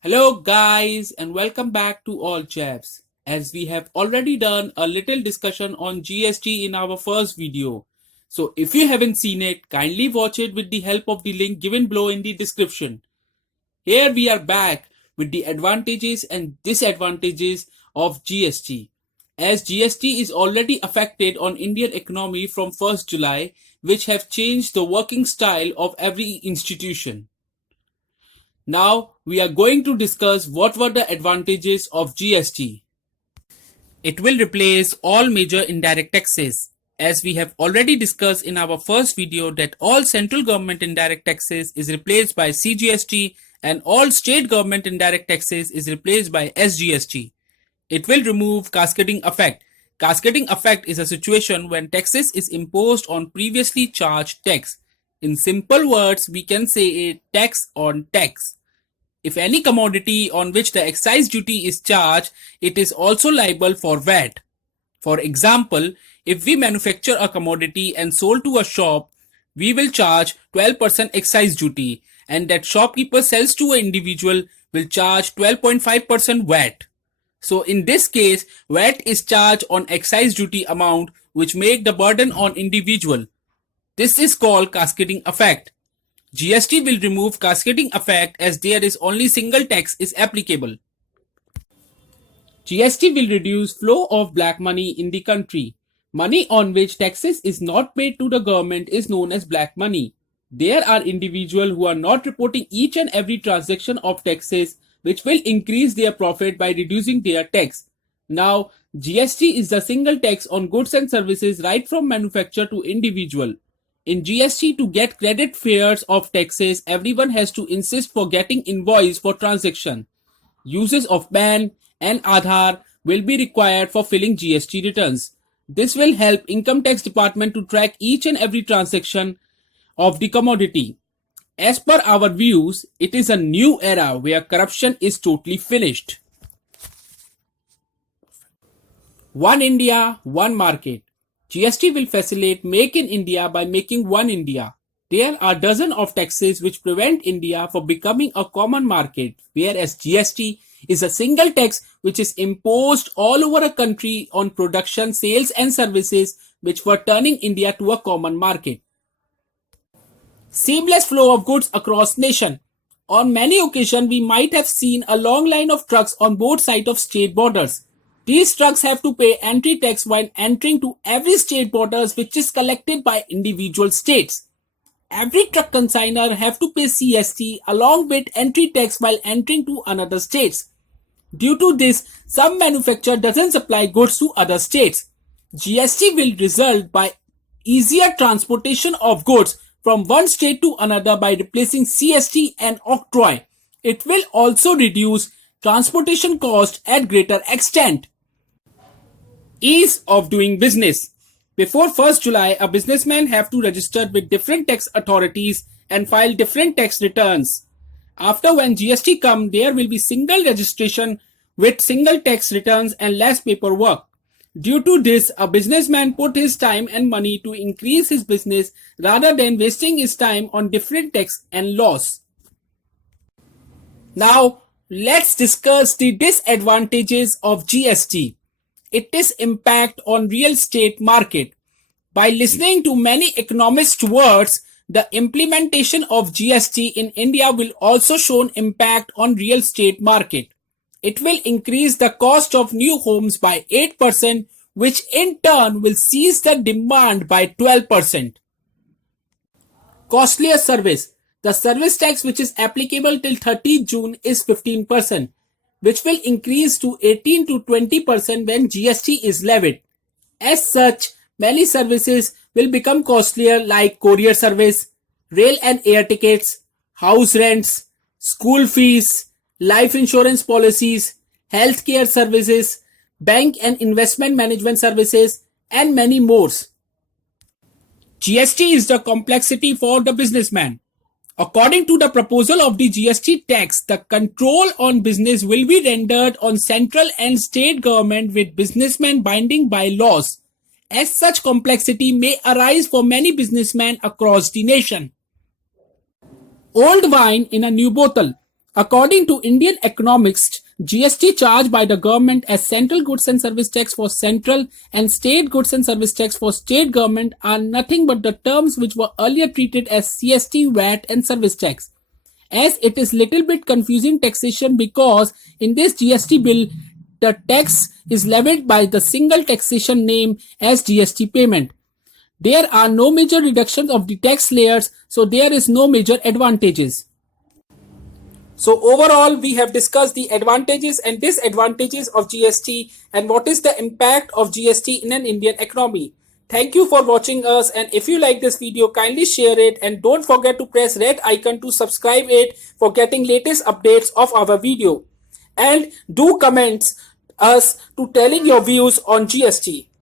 Hello guys and welcome back to All Chaps. As we have already done a little discussion on GST in our first video. So if you haven't seen it, kindly watch it with the help of the link given below in the description. Here we are back with the advantages and disadvantages of GST. As GST is already affected on Indian economy from 1st July, which have changed the working style of every institution. Now we are going to discuss what were the advantages of GST. It will replace all major indirect taxes. As we have already discussed in our first video that all central government indirect taxes is replaced by CGST and all state government indirect taxes is replaced by SGST. It will remove cascading effect. Cascading effect is a situation when taxes is imposed on previously charged tax. In simple words, we can say a tax on tax. If any commodity on which the excise duty is charged, it is also liable for VAT. For example, if we manufacture a commodity and sold to a shop, we will charge 12% excise duty, and that shopkeeper sells to an individual will charge 12.5% VAT. So in this case, VAT is charged on excise duty amount which make the burden on individual. This is called cascading effect. GST will remove cascading effect as there is only single tax is applicable. GST will reduce flow of black money in the country. Money on which taxes is not paid to the government is known as black money. There are individuals who are not reporting each and every transaction of taxes, which will increase their profit by reducing their tax. Now, GST is the single tax on goods and services right from manufacturer to individual. In GST, to get credit fares of taxes, everyone has to insist for getting invoice for transaction. Uses of PAN and Aadhaar will be required for filling GST returns. This will help Income Tax Department to track each and every transaction of the commodity. As per our views, it is a new era where corruption is totally finished. One India, one market. GST will facilitate Make in India by making One India. There are dozens of taxes which prevent India from becoming a common market, whereas GST is a single tax which is imposed all over a country on production, sales and services which were turning India to a common market. Seamless flow of goods across nation. On many occasions, we might have seen a long line of trucks on both sides of state borders. These trucks have to pay entry tax while entering to every state borders which is collected by individual states. Every truck consignor have to pay CST along with entry tax while entering to another states. Due to this, some manufacturer doesn't supply goods to other states. GST will result by easier transportation of goods from one state to another by replacing CST and octroi. It will also reduce transportation cost at greater extent. Ease of doing business. Before 1st July, a businessman have to register with different tax authorities and file different tax returns. After when GST come, there will be single registration with single tax returns and less paperwork. Due to this, a businessman put his time and money to increase his business rather than wasting his time on different tax and laws. Now, let's discuss the disadvantages of GST. It is impact on real estate market. By listening to many economists' words, the implementation of GST in India will also show impact on real estate market. It will increase the cost of new homes by 8%, which in turn will seize the demand by 12%. Costlier service. The service tax which is applicable till 30 June is 15%, which will increase to 18 to 20% when GST is levied. As such, many services will become costlier like courier service, rail and air tickets, house rents, school fees, life insurance policies, healthcare services, bank and investment management services, and many more. GST is the complexity for the businessman. According to the proposal of the GST tax, the control on business will be rendered on central and state government with businessmen binding by laws. As such, complexity may arise for many businessmen across the nation. Old wine in a new bottle. According to Indian economists, GST charged by the government as central goods and service tax for central and state goods and service tax for state government are nothing but the terms which were earlier treated as CST, VAT and service tax. As it is little bit confusing taxation because in this GST bill, the tax is levied by the single taxation name as GST payment. There are no major reductions of the tax layers, so there is no major advantages. So overall, we have discussed the advantages and disadvantages of GST and what is the impact of GST in an Indian economy. Thank you for watching us, and if you like this video, kindly share it and don't forget to press red icon to subscribe it for getting latest updates of our video. And do comments us to telling your views on GST.